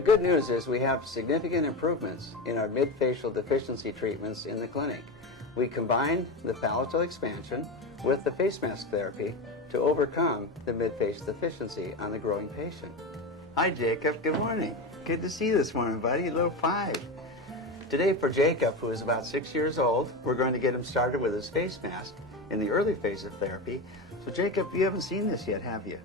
The good news is we have significant improvements in our mid-facial deficiency treatments in the clinic. We combine the palatal expansion with the face mask therapy to overcome the mid-face deficiency on the growing patient. Hi, Jacob. Good morning. Good to see you this morning, buddy. Little 5. Today for Jacob, who is about 6 years old, we're going to get him started with his face mask in the early phase of therapy. So Jacob, you haven't seen this yet, have you?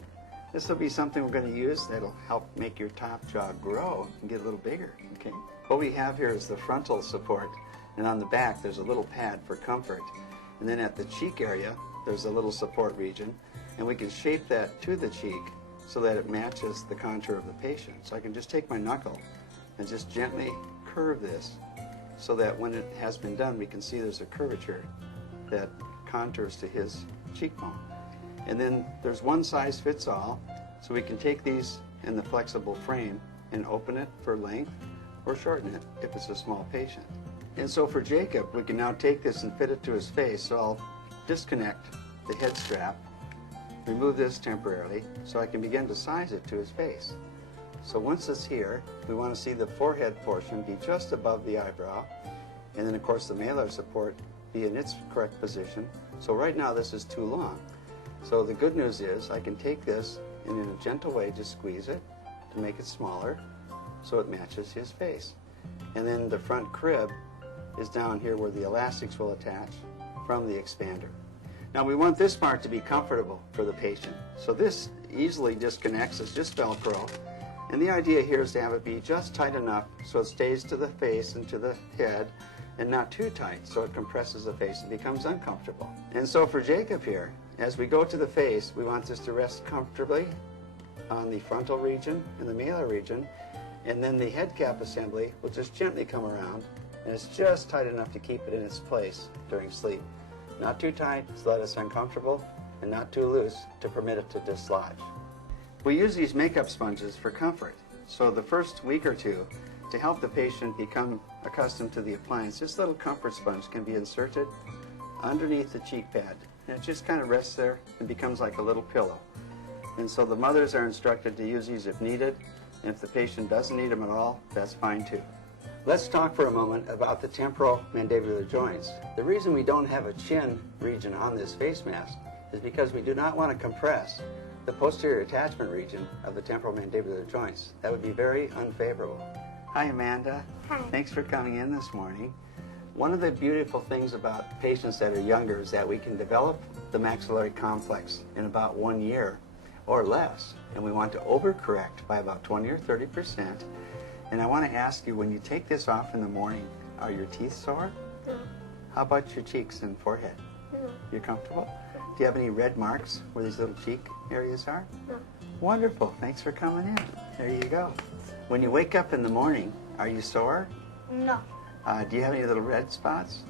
This will be something we're going to use that'll help make your top jaw grow and get a little bigger, okay? What we have here is the frontal support, and on the back there's a little pad for comfort. And then at the cheek area, there's a little support region, and we can shape that to the cheek so that it matches the contour of the patient. So I can just take my knuckle and just gently curve this so that when it has been done, we can see there's a curvature that contours to his cheekbone. And then there's one size fits all, so we can take these in the flexible frame and open it for length or shorten it if it's a small patient. And so for Jacob, we can now take this and fit it to his face. So I'll disconnect the head strap, remove this temporarily, so I can begin to size it to his face. So once it's here, we want to see the forehead portion be just above the eyebrow, and then of course the malar support be in its correct position. So right now this is too long. So the good news is I can take this and in a gentle way just squeeze it to make it smaller so it matches his face. And then the front crib is down here where the elastics will attach from the expander. Now we want this part to be comfortable for the patient. So this easily disconnects, it's just Velcro. And the idea here is to have it be just tight enough so it stays to the face and to the head, and not too tight so it compresses the face and becomes uncomfortable. And so for Jacob here, as we go to the face, we want this to rest comfortably on the frontal region and the malar region, and then the head cap assembly will just gently come around, and it's just tight enough to keep it in its place during sleep. Not too tight so that it's uncomfortable, and not too loose to permit it to dislodge. We use these makeup sponges for comfort. So the first week or two, to help the patient become accustomed to the appliance, this little comfort sponge can be inserted underneath the cheek pad. And it just kind of rests there and becomes like a little pillow. And so the mothers are instructed to use these if needed, and if the patient doesn't need them at all, that's fine too. Let's talk for a moment about the temporal mandibular joints. The reason we don't have a chin region on this face mask is because we do not want to compress the posterior attachment region of the temporal mandibular joints. That would be very unfavorable. Hi, Amanda. Hi. Thanks for coming in this morning. One of the beautiful things about patients that are younger is that we can develop the maxillary complex in about 1 year or less, and we want to overcorrect by about 20 or 30%. And I want to ask you, when you take this off in the morning, are your teeth sore? No. How about your cheeks and forehead? No. You're comfortable? Do you have any red marks where these little cheek areas are? No. Wonderful. Thanks for coming in. There you go. When you wake up in the morning, are you sore? No. Do you have any little red spots?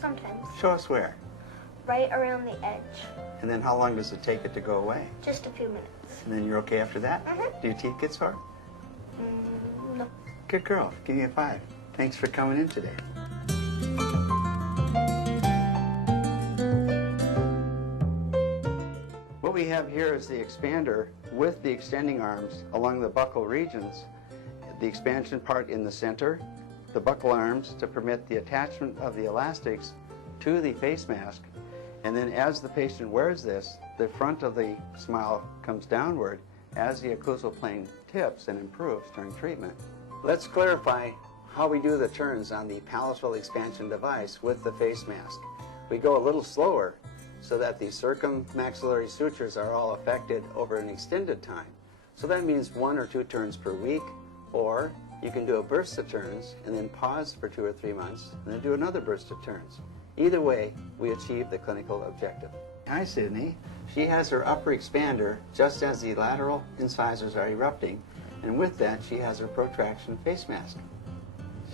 Sometimes. Show us where. Right around the edge. And then how long does it take it to go away? Just a few minutes. And then you're okay after that? Mm-hmm. Do your teeth get sore? No. Good girl. Give me a 5. Thanks for coming in today. What we have here is the expander with the extending arms along the buccal regions. The expansion part in the center, the buccal arms to permit the attachment of the elastics to the face mask. And then as the patient wears this, the front of the smile comes downward as the occlusal plane tips and improves during treatment. Let's clarify how we do the turns on the palatal expansion device with the face mask. We go a little slower so that the circummaxillary sutures are all affected over an extended time. So that means 1 or 2 turns per week, or you can do a burst of turns and then pause for 2 or 3 months and then do another burst of turns. Either way, we achieve the clinical objective. Hi, Sydney. She has her upper expander just as the lateral incisors are erupting, and with that she has her protraction face mask.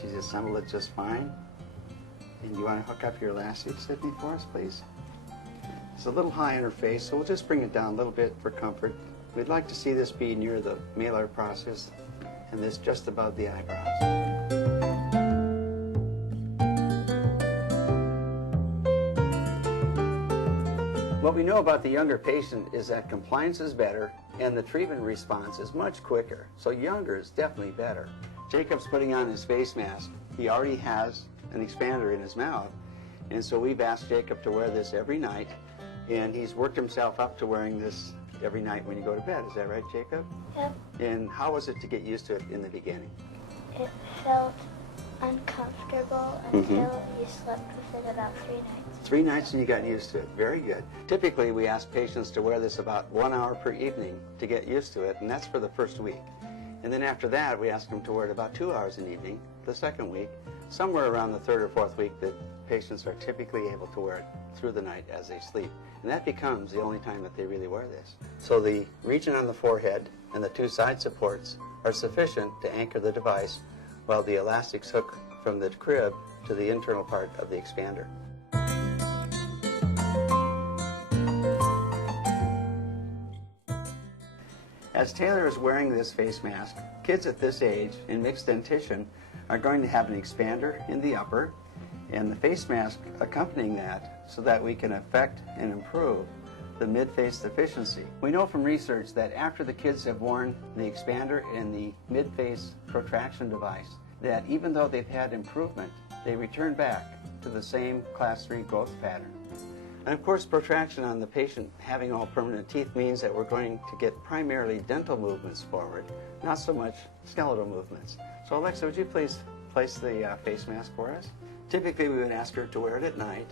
She's assembled it just fine. And you want to hook up your elastic, Sydney, for us, please? It's a little high on her face, so we'll just bring it down a little bit for comfort. We'd like to see this be near the malar process and this just above the eyebrows. What we know about the younger patient is that compliance is better and the treatment response is much quicker. So younger is definitely better. Jacob's putting on his face mask. He already has an expander in his mouth, and so we've asked Jacob to wear this every night, and he's worked himself up to wearing this every night when you go to bed. Is that right, Jacob? Yep. And how was it to get used to it in the beginning? It felt uncomfortable until you slept with it about 3 nights. 3 nights and you got used to it. Very good. Typically, we ask patients to wear this about 1 hour per evening to get used to it, and that's for the first week. And then after that, we ask them to wear it about 2 hours an evening the second week. Somewhere around the 3rd or 4th week, the patients are typically able to wear it through the night as they sleep. And that becomes the only time that they really wear this. So the region on the forehead and the 2 side supports are sufficient to anchor the device while the elastics hook from the crib to the internal part of the expander. As Taylor is wearing this face mask, kids at this age in mixed dentition are going to have an expander in the upper and the face mask accompanying that so that we can affect and improve the mid-face deficiency. We know from research that after the kids have worn the expander and the mid-face protraction device, that even though they've had improvement, they return back to the same class 3 growth pattern. And of course, protraction on the patient having all permanent teeth means that we're going to get primarily dental movements forward, not so much skeletal movements. So Alexa, would you please place the face mask for us? Typically, we would ask her to wear it at night.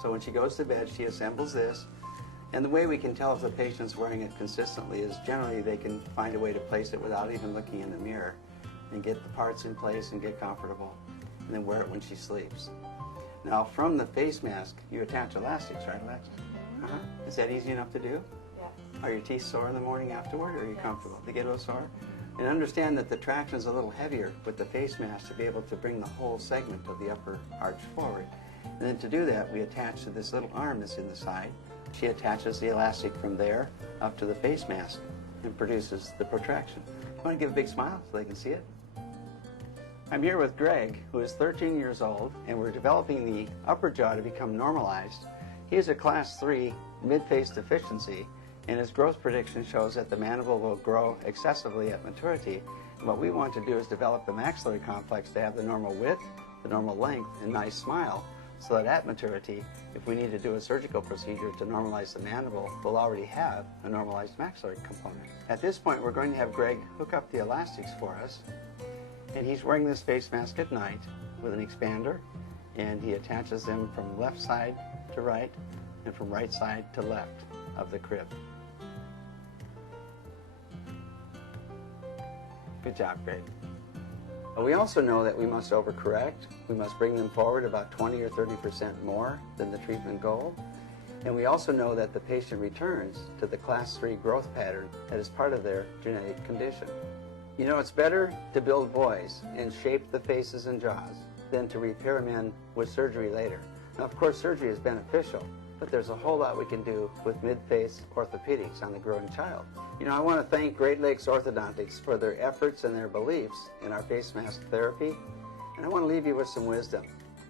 So when she goes to bed, she assembles this. And the way we can tell if the patient's wearing it consistently is generally they can find a way to place it without even looking in the mirror and get the parts in place and get comfortable, and then wear it when she sleeps. Now, from the face mask, you attach elastics, right, Alexa? Is that easy enough to do? Yes. Are your teeth sore in the morning afterward, or are you comfortable? They get a little sore? And understand that the traction is a little heavier with the face mask to be able to bring the whole segment of the upper arch forward. And then to do that, we attach to this little arm that's in the side. She attaches the elastic from there up to the face mask and produces the protraction. You want to give a big smile so they can see it? I'm here with Greg, who is 13 years old, and we're developing the upper jaw to become normalized. He has a class 3 mid-face deficiency, and his growth prediction shows that the mandible will grow excessively at maturity. And what we want to do is develop the maxillary complex to have the normal width, the normal length, and nice smile, so that at maturity, if we need to do a surgical procedure to normalize the mandible, we'll already have a normalized maxillary component. At this point, we're going to have Greg hook up the elastics for us. And he's wearing this face mask at night with an expander, and he attaches them from left side to right and from right side to left of the crib. Good job, Greg. We also know that we must overcorrect. We must bring them forward about 20 or 30% more than the treatment goal. And we also know that the patient returns to the class 3 growth pattern that is part of their genetic condition. You know, it's better to build boys and shape the faces and jaws than to repair men with surgery later. Now, of course, surgery is beneficial, but there's a whole lot we can do with mid-face orthopedics on the growing child. You know, I want to thank Great Lakes Orthodontics for their efforts and their beliefs in our face mask therapy, and I want to leave you with some wisdom.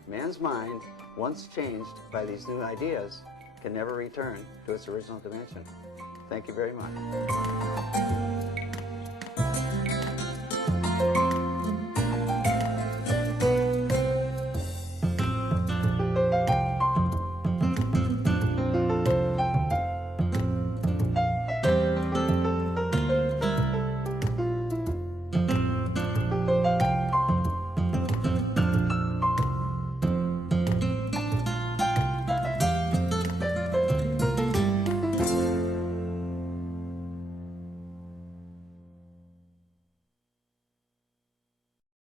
Man's mind, once changed by these new ideas, can never return to its original dimension. Thank you very much.